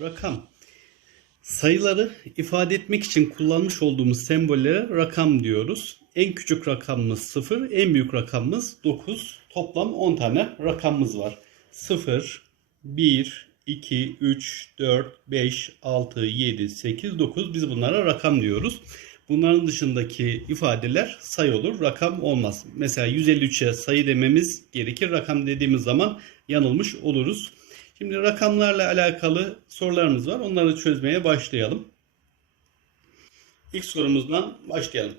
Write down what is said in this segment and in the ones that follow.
Rakam. Sayıları ifade etmek için kullanmış olduğumuz sembollere rakam diyoruz. En küçük rakamımız 0, en büyük rakamımız 9. Toplam 10 tane rakamımız var. 0, 1, 2, 3, 4, 5, 6, 7, 8, 9. Biz bunlara rakam diyoruz. Bunların dışındaki ifadeler sayı olur, rakam olmaz. Mesela 153'e sayı dememiz gerekir. Rakam dediğimiz zaman yanılmış oluruz. Şimdi rakamlarla alakalı sorularımız var. Onları çözmeye başlayalım. İlk sorumuzdan başlayalım.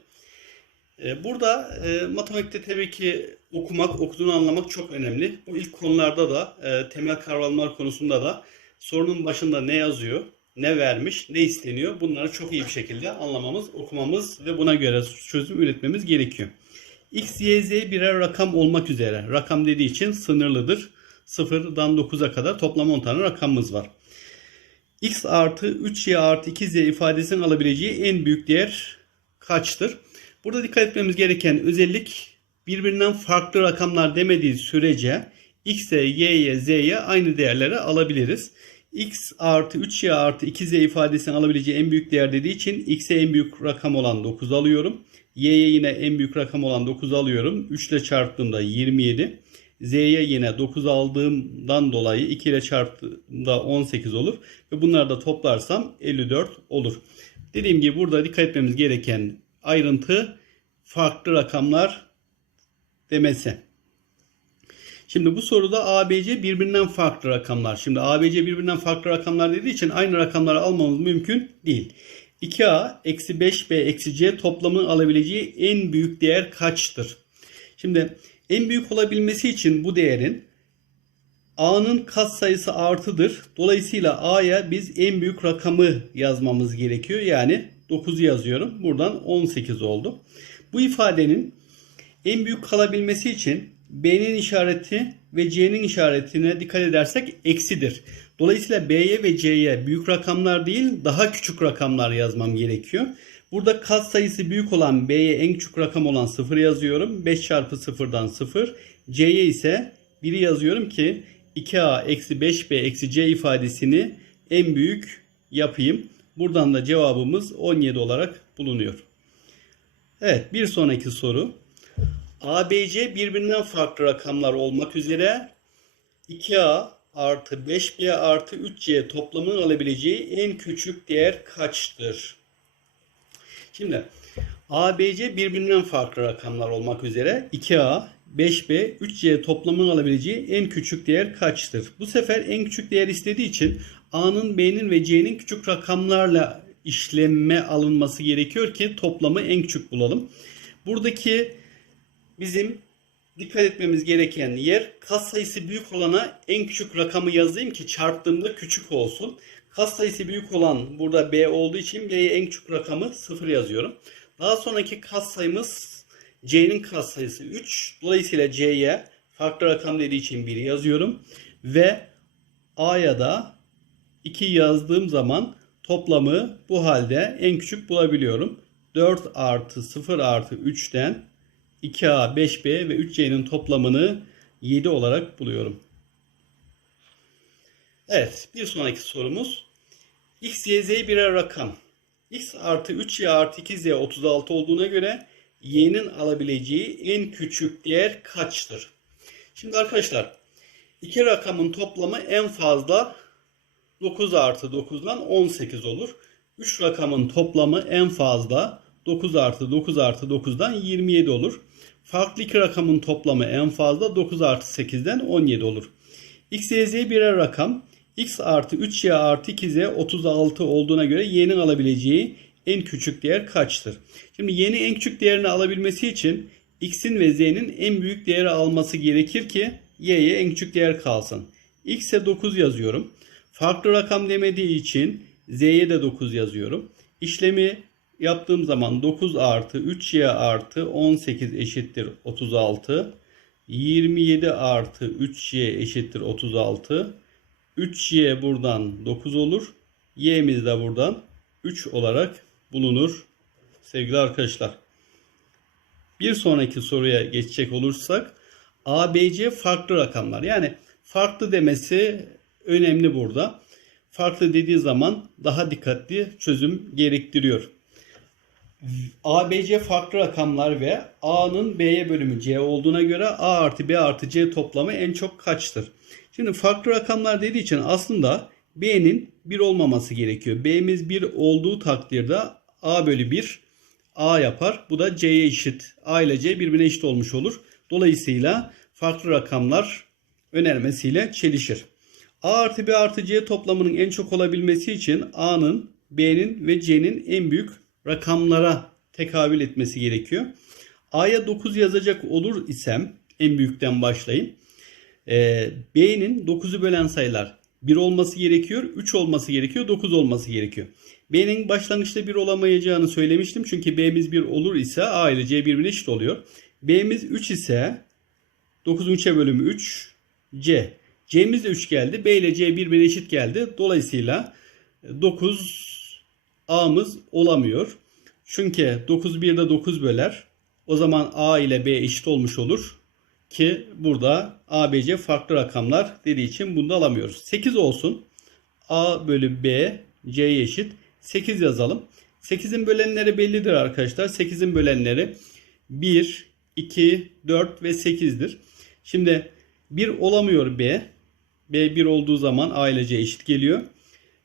Ee, Burada e, matematikte tabii ki okumak, okuduğunu anlamak çok önemli. Bu ilk konularda da, e, temel kavramlar konusunda da sorunun başında ne yazıyor, ne vermiş, ne isteniyor bunları çok iyi bir şekilde anlamamız, okumamız ve buna göre çözüm üretmemiz gerekiyor. X, Y, Z birer rakam olmak üzere. Rakam dediği için sınırlıdır. 0'dan 9'a kadar toplam 10 tane rakamımız var. X artı 3Y artı 2Z ifadesinin alabileceği en büyük değer kaçtır? Burada dikkat etmemiz gereken özellik birbirinden farklı rakamlar demediği sürece X'e, Y'ye, Z'ye aynı değerleri alabiliriz. X artı 3Y artı 2Z ifadesinin alabileceği en büyük değer dediği için X'e en büyük rakam olan 9 alıyorum. Y'ye yine en büyük rakam olan 9 alıyorum. 3 ile çarptığımda 27. Z'ye yine 9 aldığımdan dolayı 2 ile çarptığımda 18 olur. Ve bunları da toplarsam 54 olur. Dediğim gibi burada dikkat etmemiz gereken ayrıntı farklı rakamlar demesi. Şimdi bu soruda ABC birbirinden farklı rakamlar. Şimdi ABC birbirinden farklı rakamlar dediği için aynı rakamları almamız mümkün değil. 2A eksi 5B eksi C toplamını alabileceği en büyük değer kaçtır? Şimdi en büyük olabilmesi için bu değerin A'nın katsayısı artıdır. Dolayısıyla A'ya biz en büyük rakamı yazmamız gerekiyor. Yani 9'u yazıyorum. Buradan 18 oldu. Bu ifadenin en büyük kalabilmesi için B'nin işareti ve C'nin işaretine dikkat edersek eksidir. Dolayısıyla B'ye ve C'ye büyük rakamlar değil daha küçük rakamlar yazmam gerekiyor. Burada kat sayısı büyük olan B'ye en küçük rakam olan 0 yazıyorum. 5 çarpı 0'dan 0. C'ye ise 1'i yazıyorum ki 2A eksi 5B eksi C ifadesini en büyük yapayım. Buradan da cevabımız 17 olarak bulunuyor. Evet bir sonraki soru. ABC birbirinden farklı rakamlar olmak üzere 2A artı 5B artı 3C toplamının alabileceği en küçük değer kaçtır? Şimdi ABC birbirinden farklı rakamlar olmak üzere 2A, 5B, 3C toplamının alabileceği en küçük değer kaçtır? Bu sefer en küçük değer istediği için A'nın, B'nin ve C'nin küçük rakamlarla işleme alınması gerekiyor ki toplamı en küçük bulalım. Buradaki bizim dikkat etmemiz gereken yer kas sayısı büyük olana en küçük rakamı yazayım ki çarptığımda küçük olsun. Kas sayısı büyük olan burada B olduğu için B'ye en küçük rakamı 0 yazıyorum. Daha sonraki kas sayımız C'nin kas sayısı 3. Dolayısıyla C'ye farklı rakam dediği için 1 yazıyorum. Ve A'ya da 2 yazdığım zaman toplamı bu halde en küçük bulabiliyorum. 4 artı 0 artı 3'ten 2A, 5B ve 3C'nin toplamını 7 olarak buluyorum. Evet bir sonraki sorumuz. X, Y, Z birer rakam. X artı 3Y artı 2Z 36 olduğuna göre Y'nin alabileceği en küçük değer kaçtır? Şimdi arkadaşlar iki rakamın toplamı en fazla 9 artı 9'dan 18 olur. 3 rakamın toplamı en fazla 9 artı 9 artı 9'dan 27 olur. Farklı iki rakamın toplamı en fazla 9 artı 8'den 17 olur. X, Y, Z birer rakam. X artı 3Y artı 2Z 36 olduğuna göre Y'nin alabileceği en küçük değer kaçtır? Şimdi Y'nin en küçük değerini alabilmesi için X'in ve Z'nin en büyük değeri alması gerekir ki Y'ye en küçük değer kalsın. X'e 9 yazıyorum. Farklı rakam demediği için Z'ye de 9 yazıyorum. İşlemi yaptığım zaman 9 artı 3y artı 18 eşittir 36. 27 artı 3y eşittir 36. 3y buradan 9 olur. y'miz de buradan 3 olarak bulunur sevgili arkadaşlar. Bir sonraki soruya geçecek olursak ABC farklı rakamlar. Yani farklı demesi önemli burada. farklı dediği zaman daha dikkatli çözüm gerektiriyor. ABC farklı rakamlar ve A'nın B'ye bölümü C olduğuna göre A artı B artı C toplamı en çok kaçtır? Şimdi farklı rakamlar dediği için aslında B'nin 1 olmaması gerekiyor. B'miz 1 olduğu takdirde A bölü 1 A yapar. Bu da C'ye eşit. A ile C birbirine eşit olmuş olur. Dolayısıyla farklı rakamlar önermesiyle çelişir. A artı B artı C toplamının en çok olabilmesi için A'nın, B'nin ve C'nin en büyük rakamlara tekabül etmesi gerekiyor. A'ya 9 yazacak olur isem en büyükten başlayayım. Ee, B'nin 9'u bölen sayılar 1 olması gerekiyor, 3 olması gerekiyor, 9 olması gerekiyor. B'nin başlangıçta 1 olamayacağını söylemiştim. Çünkü B'miz 1 olur ise A ile C birbirine eşit oluyor. B'miz 3 ise 9'un 3'e bölümü 3 C. C'miz de 3 geldi. B ile C birbirine eşit geldi. Dolayısıyla 9 A'mız olamıyor. Çünkü 9 1'de 9 böler. O zaman A ile B eşit olmuş olur. Ki burada A, B, C farklı rakamlar dediği için bunu da alamıyoruz. 8 olsun. A bölü B C'ye eşit. 8 yazalım. 8'in bölenleri bellidir arkadaşlar. 8'in bölenleri 1, 2, 4 ve 8'dir. Şimdi 1 olamıyor B. B 1 olduğu zaman A ile C eşit geliyor.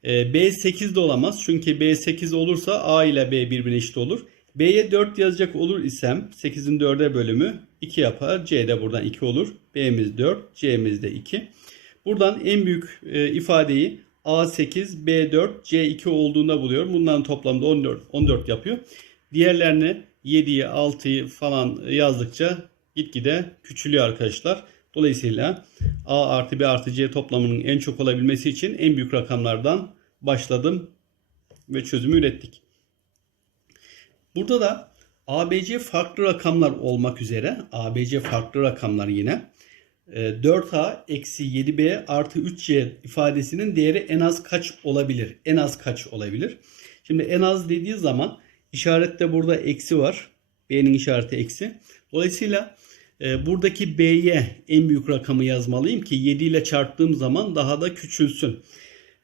Ee, B 8 de olamaz. Çünkü B 8 olursa A ile B birbirine eşit olur. B'ye 4 yazacak olur isem 8'in 4'e bölümü 2 yapar. C de buradan 2 olur. B'miz 4, C'miz de 2. Buradan en büyük e, ifadeyi A8, B4, C2 olduğunda buluyorum. Bunların toplamda 14, 14 yapıyor. Diğerlerini 7'yi, 6'yı falan yazdıkça gitgide küçülüyor arkadaşlar. Dolayısıyla A artı B artı C toplamının en çok olabilmesi için en büyük rakamlardan başladım ve çözümü ürettik. Burada da ABC farklı rakamlar olmak üzere ABC farklı rakamlar yine 4A eksi 7B artı 3C ifadesinin değeri en az kaç olabilir? En az kaç olabilir? Şimdi en az dediği zaman işarette burada eksi var. B'nin işareti eksi. Dolayısıyla e, buradaki B'ye en büyük rakamı yazmalıyım ki 7 ile çarptığım zaman daha da küçülsün.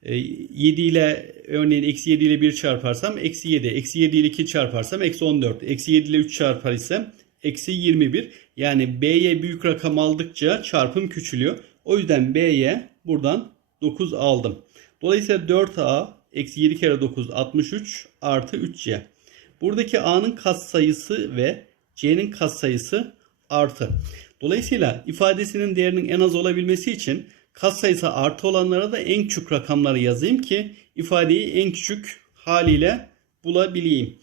7 ile örneğin eksi 7 ile 1 çarparsam eksi 7. Eksi 7 ile 2 çarparsam eksi 14. Eksi 7 ile 3 çarpar isem eksi 21. Yani B'ye büyük rakam aldıkça çarpım küçülüyor. O yüzden B'ye buradan 9 aldım. Dolayısıyla 4A eksi 7 kere 9 63 artı 3C. Buradaki A'nın katsayısı ve C'nin katsayısı artı. Dolayısıyla ifadesinin değerinin en az olabilmesi için katsayısı artı olanlara da en küçük rakamları yazayım ki ifadeyi en küçük haliyle bulabileyim.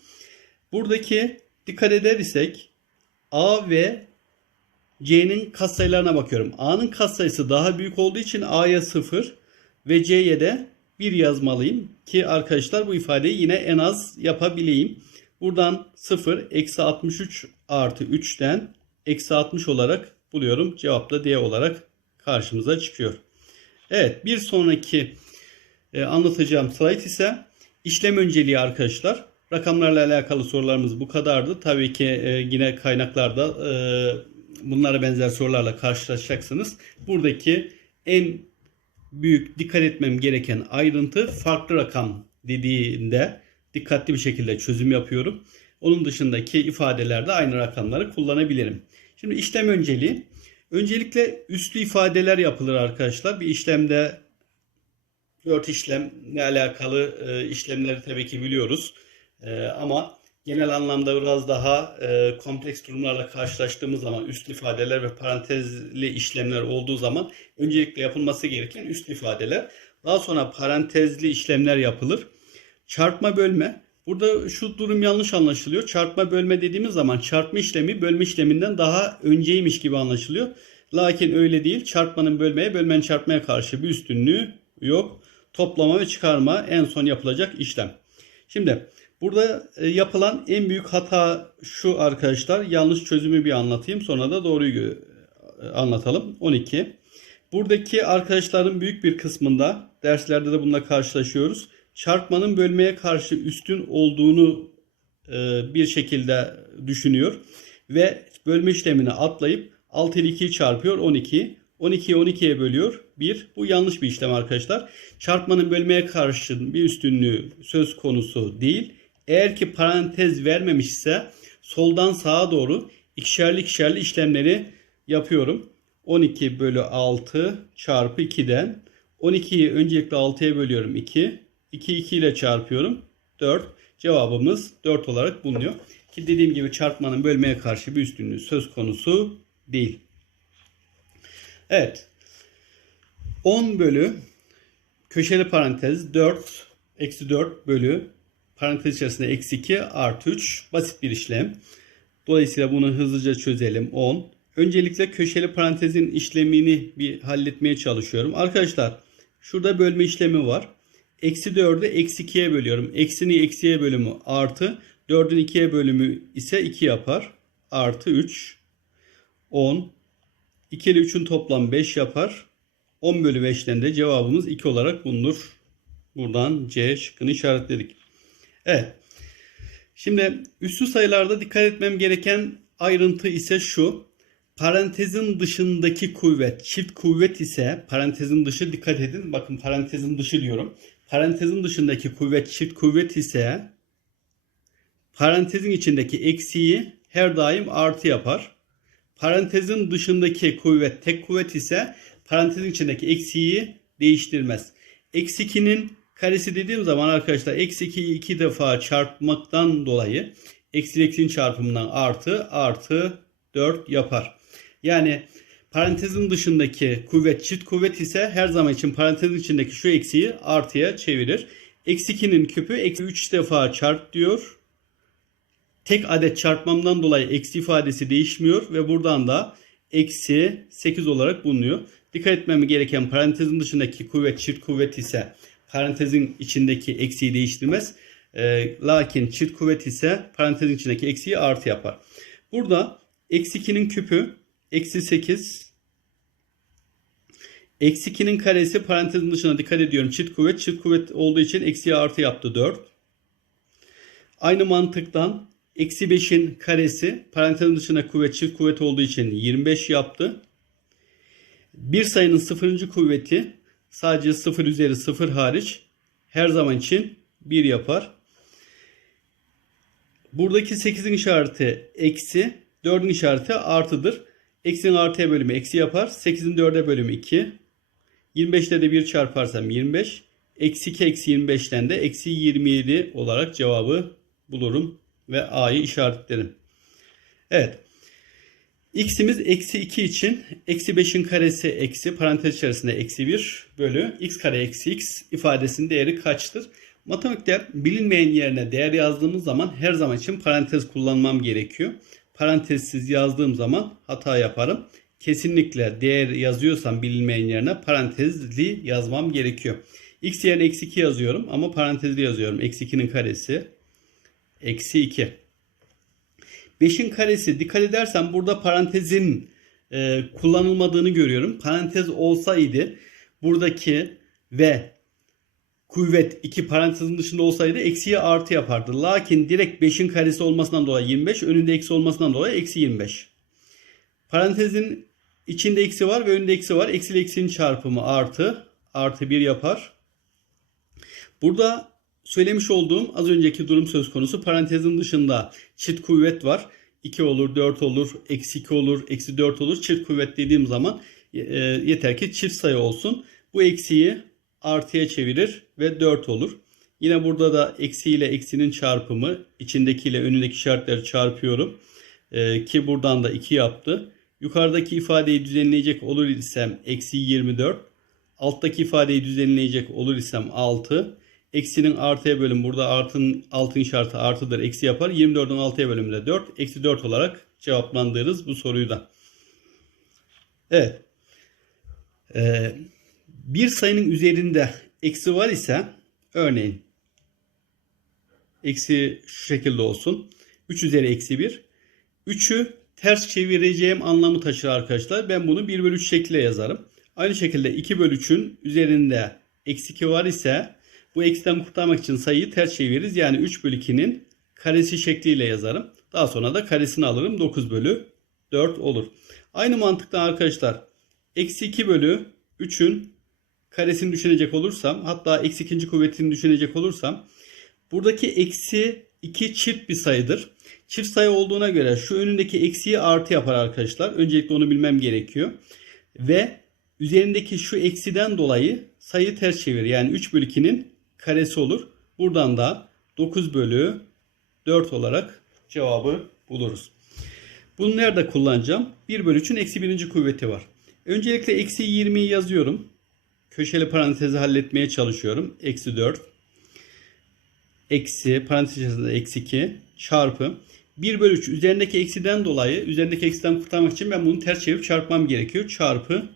Buradaki dikkat eder isek A ve C'nin katsayılarına bakıyorum. A'nın katsayısı daha büyük olduğu için A'ya 0 ve C'ye de 1 yazmalıyım ki arkadaşlar bu ifadeyi yine en az yapabileyim. Buradan 0 eksi 63 artı 3'ten eksi 60 olarak buluyorum. Cevap da D olarak karşımıza çıkıyor. Evet bir sonraki e, anlatacağım slide ise işlem önceliği arkadaşlar. Rakamlarla alakalı sorularımız bu kadardı. Tabii ki e, yine kaynaklarda e, bunlara benzer sorularla karşılaşacaksınız. Buradaki en büyük dikkat etmem gereken ayrıntı farklı rakam dediğinde dikkatli bir şekilde çözüm yapıyorum. Onun dışındaki ifadelerde aynı rakamları kullanabilirim. Şimdi işlem önceliği. Öncelikle üslü ifadeler yapılır arkadaşlar. Bir işlemde dört işlemle alakalı e, işlemleri tabii ki biliyoruz. E, ama genel anlamda biraz daha e, kompleks durumlarla karşılaştığımız zaman üst ifadeler ve parantezli işlemler olduğu zaman öncelikle yapılması gereken üst ifadeler. Daha sonra parantezli işlemler yapılır. Çarpma bölme. Burada şu durum yanlış anlaşılıyor. Çarpma bölme dediğimiz zaman çarpma işlemi bölme işleminden daha önceymiş gibi anlaşılıyor. Lakin öyle değil. Çarpmanın bölmeye, bölmenin çarpmaya karşı bir üstünlüğü yok. Toplama ve çıkarma en son yapılacak işlem. Şimdi burada e, yapılan en büyük hata şu arkadaşlar. Yanlış çözümü bir anlatayım. Sonra da doğruyu e, anlatalım. 12. Buradaki arkadaşların büyük bir kısmında derslerde de bununla karşılaşıyoruz. Çarpmanın bölmeye karşı üstün olduğunu e, bir şekilde düşünüyor ve bölme işlemini atlayıp 6 ile 2'yi çarpıyor 12. 12'yi 12'ye bölüyor. 1. Bu yanlış bir işlem arkadaşlar. Çarpmanın bölmeye karşı bir üstünlüğü söz konusu değil. Eğer ki parantez vermemişse soldan sağa doğru ikişerli ikişerli işlemleri yapıyorum. 12 bölü 6 çarpı 2'den 12'yi öncelikle 6'ya bölüyorum 2. 2 2 ile çarpıyorum. 4. Cevabımız 4 olarak bulunuyor. Ki dediğim gibi çarpmanın bölmeye karşı bir üstünlüğü söz konusu değil. Evet. 10 bölü köşeli parantez 4 eksi 4 bölü parantez içerisinde eksi 2 artı 3 basit bir işlem. Dolayısıyla bunu hızlıca çözelim. 10. Öncelikle köşeli parantezin işlemini bir halletmeye çalışıyorum. Arkadaşlar şurada bölme işlemi var. Eksi 4'ü eksi 2'ye bölüyorum. Eksini eksiye bölümü artı 4'ün 2'ye bölümü ise 2 yapar. Artı 3 10 2 ile 3'ün toplam 5 yapar. 10 bölü 5'ten de cevabımız 2 olarak bulunur. Buradan C şıkkını işaretledik. Evet. Şimdi üslü sayılarda dikkat etmem gereken ayrıntı ise şu. Parantezin dışındaki kuvvet çift kuvvet ise parantezin dışı dikkat edin. Bakın parantezin dışı diyorum. Parantezin dışındaki kuvvet çift kuvvet ise parantezin içindeki eksiği her daim artı yapar. Parantezin dışındaki kuvvet tek kuvvet ise parantezin içindeki eksiği değiştirmez. Eksi 2'nin karesi dediğim zaman arkadaşlar eksi 2'yi iki defa çarpmaktan dolayı eksi eksinin çarpımından artı artı 4 yapar. Yani parantezin dışındaki kuvvet çift kuvvet ise her zaman için parantezin içindeki şu eksiği artıya çevirir. Eksi 2'nin küpü eksi 3 defa çarp diyor. Tek adet çarpmamdan dolayı eksi ifadesi değişmiyor ve buradan da eksi 8 olarak bulunuyor. Dikkat etmem gereken parantezin dışındaki kuvvet çift kuvvet ise parantezin içindeki eksiği değiştirmez. E, lakin çift kuvvet ise parantezin içindeki eksiği artı yapar. Burada eksi 2'nin küpü eksi 8 eksi 2'nin karesi parantezin dışına dikkat ediyorum. Çift kuvvet çift kuvvet olduğu için eksiye artı yaptı 4. Aynı mantıktan eksi 5'in karesi parantezin dışına kuvvet çift kuvvet olduğu için 25 yaptı. Bir sayının sıfırıncı kuvveti sadece 0 üzeri 0 hariç her zaman için 1 yapar. Buradaki 8'in işareti eksi, 4'ün işareti artıdır. Eksinin artıya bölümü eksi yapar. 8'in 4'e bölümü 2. 25'te de 1 çarparsam 25. Eksi 2 eksi 25'ten de eksi 27 olarak cevabı bulurum ve A'yı işaretlerim. Evet. X'imiz eksi 2 için eksi 5'in karesi eksi parantez içerisinde eksi 1 bölü x kare eksi x ifadesinin değeri kaçtır? Matematikte bilinmeyen yerine değer yazdığımız zaman her zaman için parantez kullanmam gerekiyor. Parantezsiz yazdığım zaman hata yaparım. Kesinlikle değer yazıyorsam bilinmeyen yerine parantezli yazmam gerekiyor. x yerine eksi 2 yazıyorum ama parantezli yazıyorum. Eksi 2'nin karesi eksi 2. 5'in karesi dikkat edersen burada parantezin e, kullanılmadığını görüyorum. Parantez olsaydı buradaki ve kuvvet 2 parantezin dışında olsaydı eksiye artı yapardı. Lakin direkt 5'in karesi olmasından dolayı 25 önünde eksi olmasından dolayı eksi 25. Parantezin içinde eksi var ve önünde eksi var. Eksi ile eksinin çarpımı artı. Artı 1 yapar. Burada söylemiş olduğum az önceki durum söz konusu. Parantezin dışında çift kuvvet var. 2 olur, 4 olur, eksi 2 olur, eksi 4 olur. Çift kuvvet dediğim zaman e, yeter ki çift sayı olsun. Bu eksiyi artıya çevirir ve 4 olur. Yine burada da eksi ile eksinin çarpımı içindeki ile önündeki işaretleri çarpıyorum. E, ki buradan da 2 yaptı. Yukarıdaki ifadeyi düzenleyecek olur isem eksi 24. Alttaki ifadeyi düzenleyecek olur isem 6. Eksinin artıya bölüm burada artın, altın işareti artıdır. Eksi yapar. 24'ün 6'ya bölümünde 4. Eksi 4 olarak cevaplandırırız bu soruyu da. Evet. Ee, bir sayının üzerinde eksi var ise örneğin eksi şu şekilde olsun. 3 üzeri eksi 1. 3'ü ters çevireceğim anlamı taşır arkadaşlar. Ben bunu 1 bölü 3 şekliyle yazarım. Aynı şekilde 2 bölü 3'ün üzerinde eksi 2 var ise bu eksiden kurtarmak için sayıyı ters çeviririz. Yani 3 bölü 2'nin karesi şekliyle yazarım. Daha sonra da karesini alırım. 9 bölü 4 olur. Aynı mantıktan arkadaşlar Eksi 2 bölü 3'ün karesini düşünecek olursam hatta eksi ikinci kuvvetini düşünecek olursam buradaki eksi 2 çift bir sayıdır. Çift sayı olduğuna göre şu önündeki eksiyi artı yapar arkadaşlar. Öncelikle onu bilmem gerekiyor. Ve üzerindeki şu eksiden dolayı sayı ters çevir. Yani 3 bölü 2'nin karesi olur. Buradan da 9 bölü 4 olarak cevabı buluruz. Bunu nerede kullanacağım? 1 bölü 3'ün eksi birinci kuvveti var. Öncelikle eksi 20'yi yazıyorum. Köşeli parantezi halletmeye çalışıyorum. Eksi 4. Eksi parantez içerisinde eksi 2 çarpı 1 bölü 3 üzerindeki eksiden dolayı üzerindeki eksiden kurtarmak için ben bunu ters çevirip çarpmam gerekiyor. Çarpı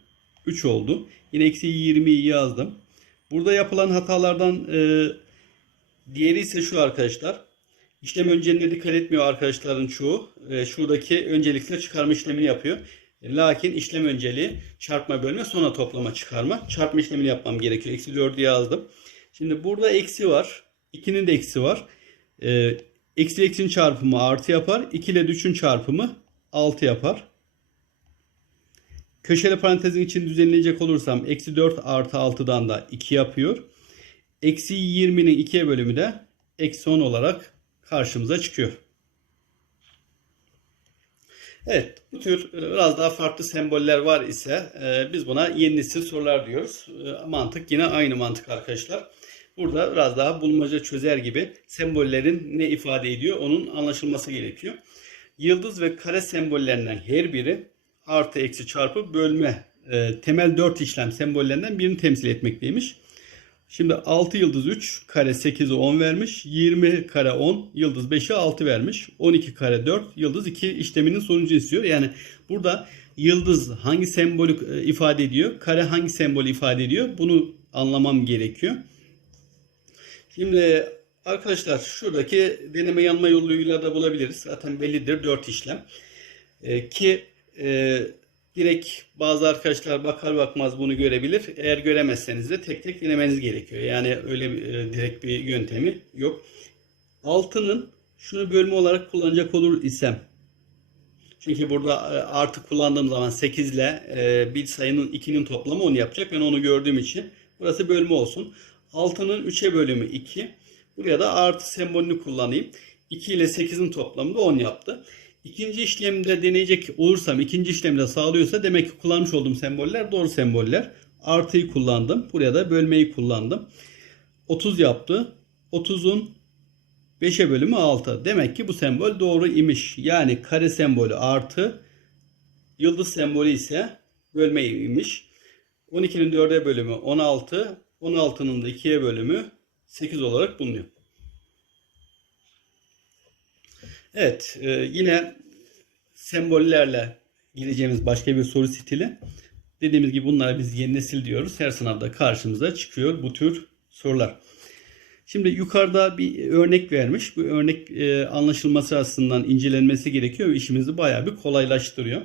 3 oldu. Yine eksi 20'yi yazdım. Burada yapılan hatalardan e, diğeri ise şu arkadaşlar. İşlem önceliğine dikkat etmiyor arkadaşların çoğu. E, şuradaki öncelikle çıkarma işlemini yapıyor. Lakin işlem önceliği çarpma bölme sonra toplama çıkarma. Çarpma işlemini yapmam gerekiyor. Eksi 4'ü yazdım. Şimdi burada eksi var. 2'nin de eksi var. E, eksi eksinin çarpımı artı yapar. 2 ile 3'ün çarpımı 6 yapar. Köşeli parantezin için düzenleyecek olursam eksi 4 artı 6'dan da 2 yapıyor. Eksi 20'nin 2'ye bölümü de eksi 10 olarak karşımıza çıkıyor. Evet bu tür e, biraz daha farklı semboller var ise e, biz buna yeni nesil sorular diyoruz. E, mantık yine aynı mantık arkadaşlar. Burada biraz daha bulmaca çözer gibi sembollerin ne ifade ediyor onun anlaşılması gerekiyor. Yıldız ve kare sembollerinden her biri artı eksi çarpı bölme e, temel 4 işlem sembollerinden birini temsil etmekteymiş. Şimdi 6 yıldız 3 kare 8'i 10 vermiş. 20 kare 10 yıldız 5'i 6 vermiş. 12 kare 4 yıldız 2 işleminin sonucu istiyor. Yani burada yıldız hangi sembolü e, ifade ediyor? Kare hangi sembolü ifade ediyor? Bunu anlamam gerekiyor. Şimdi arkadaşlar şuradaki deneme yanma yoluyla da bulabiliriz. Zaten bellidir 4 işlem. Ee, ki e, direkt bazı arkadaşlar bakar bakmaz bunu görebilir. Eğer göremezseniz de tek tek denemeniz gerekiyor. Yani öyle e, direkt bir yöntemi yok. Altının şunu bölme olarak kullanacak olur isem çünkü burada e, artı kullandığım zaman 8 ile e, bir sayının 2'nin toplamı 10 yapacak. Ben onu gördüğüm için burası bölme olsun. 6'nın 3'e bölümü 2. Buraya da artı sembolünü kullanayım. 2 ile 8'in toplamı da 10 yaptı. İkinci işlemde deneyecek olursam, ikinci işlemde sağlıyorsa demek ki kullanmış olduğum semboller doğru semboller. Artıyı kullandım. Buraya da bölmeyi kullandım. 30 yaptı. 30'un 5'e bölümü 6. Demek ki bu sembol doğru imiş. Yani kare sembolü artı, yıldız sembolü ise bölme imiş. 12'nin 4'e bölümü 16. 16'nın da 2'ye bölümü 8 olarak bulunuyor. Evet, e, yine sembollerle gireceğimiz başka bir soru stili. Dediğimiz gibi bunlara biz yeni nesil diyoruz. Her sınavda karşımıza çıkıyor bu tür sorular. Şimdi yukarıda bir örnek vermiş. Bu örnek e, anlaşılması açısından incelenmesi gerekiyor ve işimizi bayağı bir kolaylaştırıyor.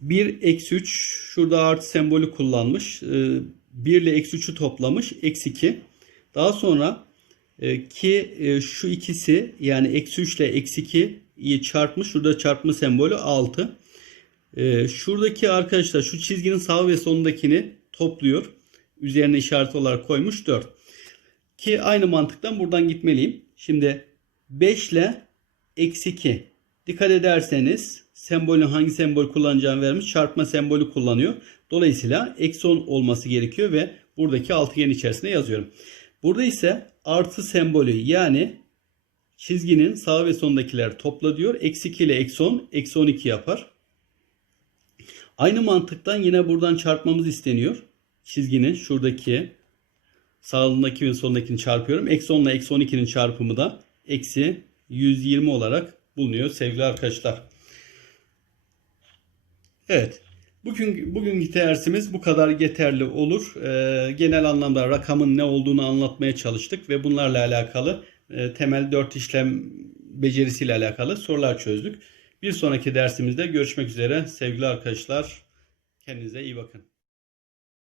1 eksi 3 şurada artı sembolü kullanmış. E, 1 ile eksi 3'ü toplamış. Eksi 2. Daha sonra e, ki e, şu ikisi yani eksi 3 ile eksi 2'yi çarpmış. Şurada çarpma sembolü 6. E, şuradaki arkadaşlar şu çizginin sağ ve solundakini topluyor. Üzerine işaret olarak koymuş 4. Ki aynı mantıktan buradan gitmeliyim. Şimdi 5 ile eksi 2. Dikkat ederseniz sembolün hangi sembol kullanacağını vermiş. Çarpma sembolü kullanıyor. Dolayısıyla eksi 10 olması gerekiyor ve buradaki altıgen içerisinde yazıyorum. Burada ise artı sembolü yani çizginin sağ ve sondakiler topla diyor. Eksi 2 ile eksi 10 eksi 12 yapar. Aynı mantıktan yine buradan çarpmamız isteniyor. Çizginin şuradaki sağındaki ve solundakini çarpıyorum. Eksi 10 ile eksi 12'nin çarpımı da eksi 120 olarak bulunuyor sevgili arkadaşlar. Evet. Bugün bugünkü dersimiz bu kadar yeterli olur. Ee, genel anlamda rakamın ne olduğunu anlatmaya çalıştık ve bunlarla alakalı e, temel 4 işlem becerisiyle alakalı sorular çözdük. Bir sonraki dersimizde görüşmek üzere sevgili arkadaşlar. Kendinize iyi bakın.